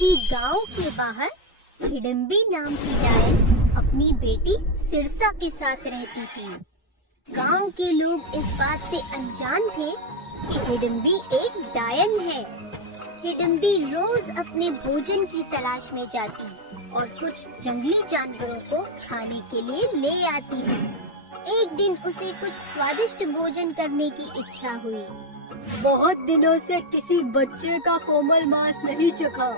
किसी गांव के बाहर हिडम्बी नाम की डायन अपनी बेटी सिरसा के साथ रहती थी। गांव के लोग इस बात से अनजान थे कि हिडम्बी एक डायन है। हिडम्बी रोज अपने भोजन की तलाश में जाती और कुछ जंगली जानवरों को खाने के लिए ले आती थी। एक दिन उसे कुछ स्वादिष्ट भोजन करने की इच्छा हुई। बहुत दिनों से किसी बच्चे का कोमल मांस नहीं चखा,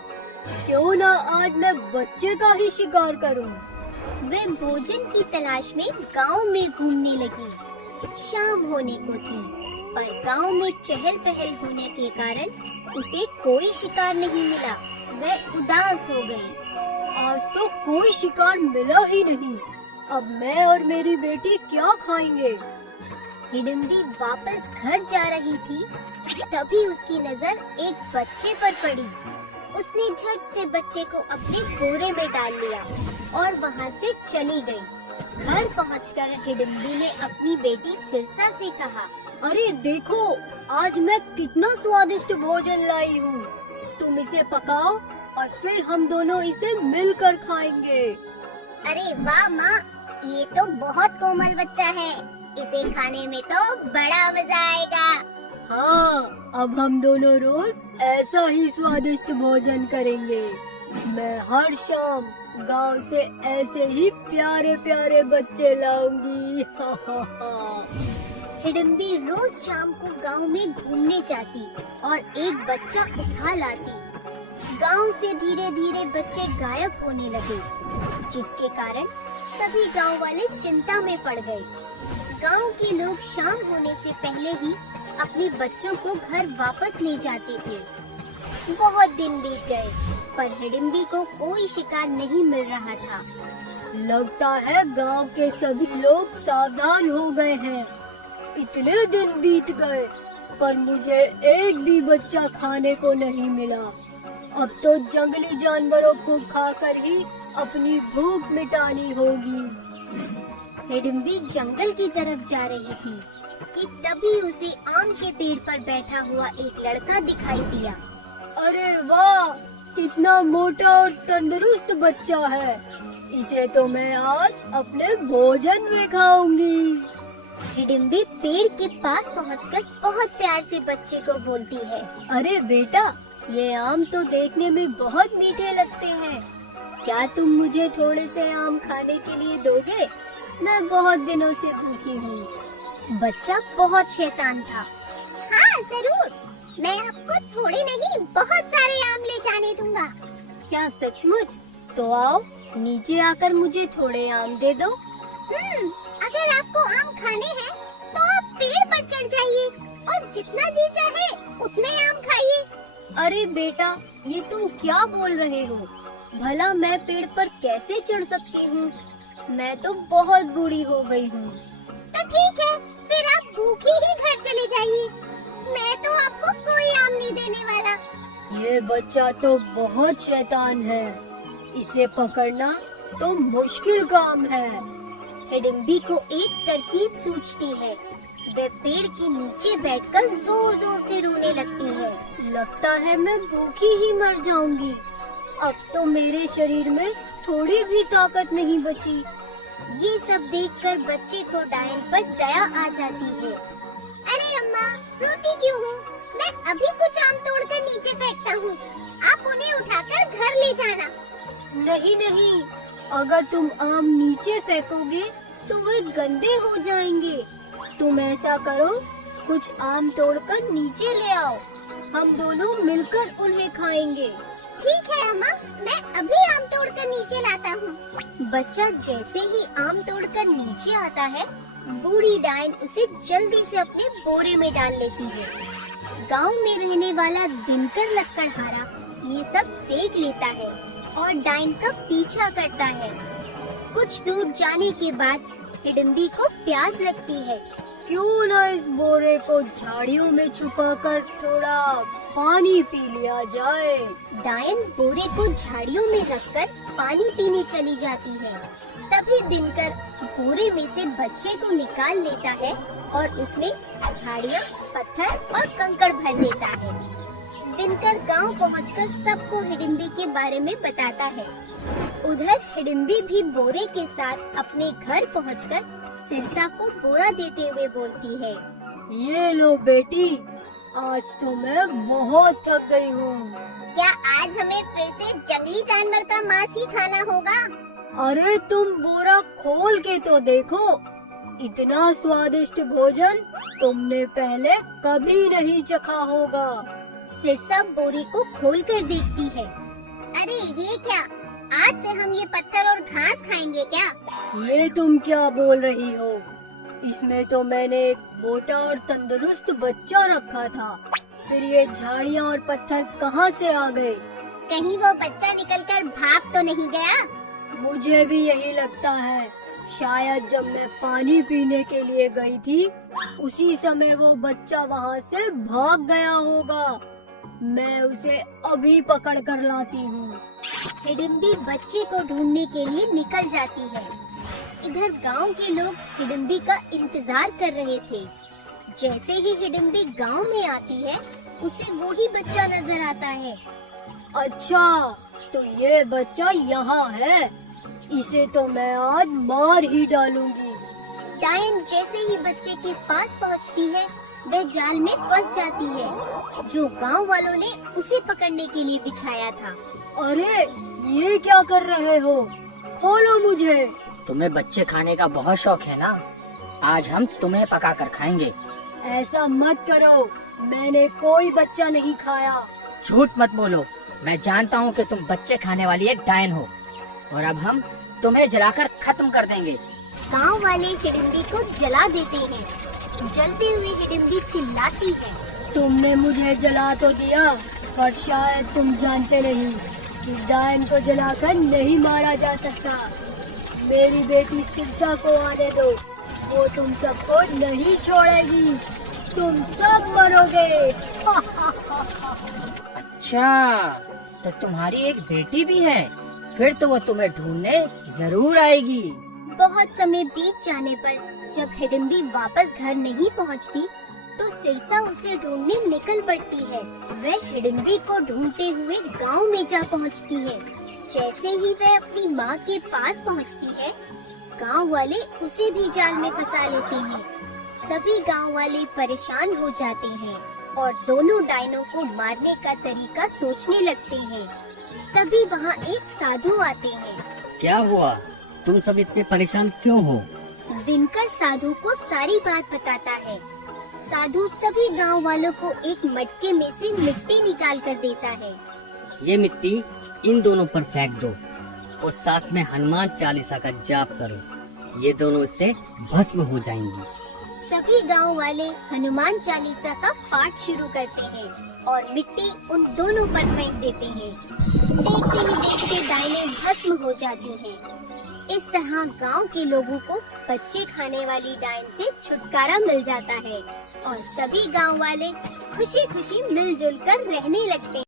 क्यों ना आज मैं बच्चे का ही शिकार करूं। वे भोजन की तलाश में गांव में घूमने लगी। शाम होने को थी, पर गांव में चहल पहल होने के कारण उसे कोई शिकार नहीं मिला। वह उदास हो गई। आज तो कोई शिकार मिला ही नहीं, अब मैं और मेरी बेटी क्या खाएंगे। हिडम्बी वापस घर जा रही थी, तभी उसकी नजर एक बच्चे पर पड़ी। उसने झट से बच्चे को अपने बोरे में डाल लिया और वहाँ से चली गई। घर पहुँचकर हिडम्बी ने अपनी बेटी सिरसा से कहा, अरे देखो, आज मैं कितना स्वादिष्ट भोजन लाई हूँ। तुम इसे पकाओ और फिर हम दोनों इसे मिलकर खाएंगे। अरे वाह माँ, ये तो बहुत कोमल बच्चा है। इसे खाने में तो बड़ा मजा आएगा। हाँ, अब हम दोनों रोज ऐसा ही स्वादिष्ट भोजन करेंगे। मैं हर शाम गांव से ऐसे ही प्यारे प्यारे बच्चे लाऊंगी। हिडम्बी रोज शाम को गांव में घूमने जाती और एक बच्चा उठा लाती। गांव से धीरे धीरे बच्चे गायब होने लगे, जिसके कारण सभी गांव वाले चिंता में पड़ गए। गांव के लोग शाम होने से पहले ही अपने बच्चों को घर वापस ले जाते थे। बहुत दिन बीत गए, पर हिडम्बी को कोई शिकार नहीं मिल रहा था। लगता है गांव के सभी लोग सावधान हो गए हैं। इतने दिन बीत गए, पर मुझे एक भी बच्चा खाने को नहीं मिला। अब तो जंगली जानवरों को खाकर ही अपनी भूख मिटानी होगी। हिडम्बी जंगल की तरफ जा रही थी कि तभी उसे आम के पेड़ पर बैठा हुआ एक लड़का दिखाई दिया। अरे वाह, कितना मोटा और तंदुरुस्त बच्चा है। इसे तो मैं आज अपने भोजन में खाऊंगी। हिडम्बी पेड़ के पास पहुंचकर बहुत प्यार से बच्चे को बोलती है, अरे बेटा, ये आम तो देखने में बहुत मीठे लगते हैं। क्या तुम मुझे थोड़े से आम खाने के लिए दोगे? मैं बहुत दिनों से भूखी हूँ। बच्चा बहुत शैतान था। हाँ जरूर, मैं आपको थोड़े नहीं बहुत सारे आम ले जाने दूंगा। क्या सचमुच? तो आओ, नीचे आकर मुझे थोड़े आम दे दो। अगर आपको आम खाने हैं तो आप पेड़ पर चढ़ जाइए और जितना जी चाहे उतने आम खाइए। अरे बेटा, ये तुम क्या बोल रहे हो? भला मैं पेड़ पर कैसे चढ़ सकती हूँ? मैं तो बहुत बूढ़ी हो गई हूँ। तो ठीक है, फिर आप भूखी ही घर चले जाइए। मैं तो आपको कोई आम नहीं देने वाला। ये बच्चा तो बहुत शैतान है। इसे पकड़ना तो मुश्किल काम है। हिडम्बी को एक तरकीब सूझती है। वे पेड़ के नीचे बैठकर जोर जोर से रोने लगती है। लगता है मैं भूखी ही मर जाऊंगी। अब तो मेरे शरीर में थोड़ी भी ताकत नहीं बची। ये सब देखकर बच्चे को डायन पर दया आ जाती है। अरे अम्मा, रोती क्यों हो? मैं अभी कुछ आम तोड़कर नीचे फेंकता हूँ। आप उन्हें उठाकर घर ले जाना। नहीं नहीं, अगर तुम आम नीचे फेंकोगे तो वे गंदे हो जाएंगे। तुम ऐसा करो, कुछ आम तोड़कर नीचे ले आओ। हम दोनों मिलकर उन्हें खाएंगे। ठीक है अम्मा, मैं अभी आम तोड़कर नीचे लाता हूँ। बच्चा जैसे ही आम तोड़कर नीचे आता है, बूढ़ी डायन उसे जल्दी से अपने बोरे में डाल लेती है। गांव में रहने वाला दिनकर लकड़हारा ये सब देख लेता है और डायन का पीछा करता है। कुछ दूर जाने के बाद हिडम्बी को प्यास लगती है। क्यों ना इस बोरे को झाड़ियों में छुपाकर थोड़ा पानी पी लिया जाए। डायन बोरे को झाड़ियों में रखकर पानी पीने चली जाती है। तभी दिनकर बोरे में से बच्चे को निकाल लेता है और उसमें झाड़ियाँ, पत्थर और कंकड़ भर देता है। दिनकर गांव पहुंचकर सबको हिडिंबी के बारे में बताता है। उधर हिडिंबी भी बोरे के साथ अपने घर पहुंचकर सिरसा को बोरा देते हुए बोलती है, ये लो बेटी, आज तो मैं बहुत थक गई हूँ। क्या आज हमें फिर से जंगली जानवर का मांस ही खाना होगा? अरे तुम बोरा खोल के तो देखो, इतना स्वादिष्ट भोजन तुमने पहले कभी नहीं चखा होगा। सिरसा बोरी को खोलकर देखती है। अरे ये क्या? आज से हम ये पत्थर और घास खाएंगे क्या? ये तुम क्या बोल रही हो? इसमें तो मैंने एक मोटा और तंदुरुस्त बच्चा रखा था, फिर ये झाड़ियाँ और पत्थर कहाँ से आ गए? कहीं वो बच्चा निकलकर भाग तो नहीं गया? मुझे भी यही लगता है। शायद जब मैं पानी पीने के लिए गई थी, उसी समय वो बच्चा वहाँ से भाग गया होगा। मैं उसे अभी पकड़ कर लाती हूँ। हिडिंबी बच्चे को ढूंढने के लिए निकल जाती है। इधर गांव के लोग हिडिंबी का इंतजार कर रहे थे। जैसे ही हिडिंबी गांव में आती है, उसे वो ही बच्चा नजर आता है। अच्छा, तो ये बच्चा यहाँ है। इसे तो मैं आज मार ही डालूंगी। डायन जैसे ही बच्चे के पास पहुंचती है, वह जाल में फंस जाती है, जो गांव वालों ने उसे पकड़ने के लिए बिछाया था। अरे ये क्या कर रहे हो? खोलो मुझे। तुम्हें बच्चे खाने का बहुत शौक है ना? आज हम तुम्हें पका कर खाएंगे। ऐसा मत करो, मैंने कोई बच्चा नहीं खाया। झूठ मत बोलो, मैं जानता हूँ कि तुम बच्चे खाने वाली एक डायन हो, और अब हम तुम्हें जलाकर खत्म कर देंगे। गांव वाले हिडिंबी को जला देते हैं। जलते हुए हिडिंबी चिल्लाती है, तुमने मुझे जला तो दिया, पर शायद तुम जानते नहीं कि डायन को जलाकर नहीं मारा जा सकता। मेरी बेटी सिरसा को आने दो, वो तुम सबको नहीं छोड़ेगी। तुम सब मरोगे। अच्छा, तो तुम्हारी एक बेटी भी है? फिर तो वो तुम्हें ढूंढने जरूर आएगी। बहुत समय बीत जाने पर जब हिडिंबी वापस घर नहीं पहुंचती, तो सिरसा उसे ढूंढने निकल पड़ती है। वह हिडिंबी को ढूंढते हुए गांव में जा पहुंचती है। जैसे ही वह अपनी माँ के पास पहुंचती है, गांव वाले उसे भी जाल में फंसा लेते हैं। सभी गांव वाले परेशान हो जाते हैं और दोनों डायनों को मारने का तरीका सोचने लगते हैं। तभी वहाँ एक साधु आते हैं। क्या हुआ? तुम सब इतने परेशान क्यों हो? दिनकर साधु को सारी बात बताता है। साधु सभी गांव वालों को एक मटके में से मिट्टी निकाल कर देता है। ये मिट्टी इन दोनों पर फेंक दो और साथ में हनुमान चालीसा का जाप करो। ये दोनों इससे भस्म हो जाएंगी। सभी गांव वाले हनुमान चालीसा का पाठ शुरू करते हैं और मिट्टी उन दोनों पर फेंक देते हैं। देखते ही देखते डायनें भस्म हो जाती हैं। इस तरह गांव के लोगों को बच्चे खाने वाली डायन से छुटकारा मिल जाता है और सभी गांव वाले खुशी खुशी मिलजुल कर रहने लगते हैं।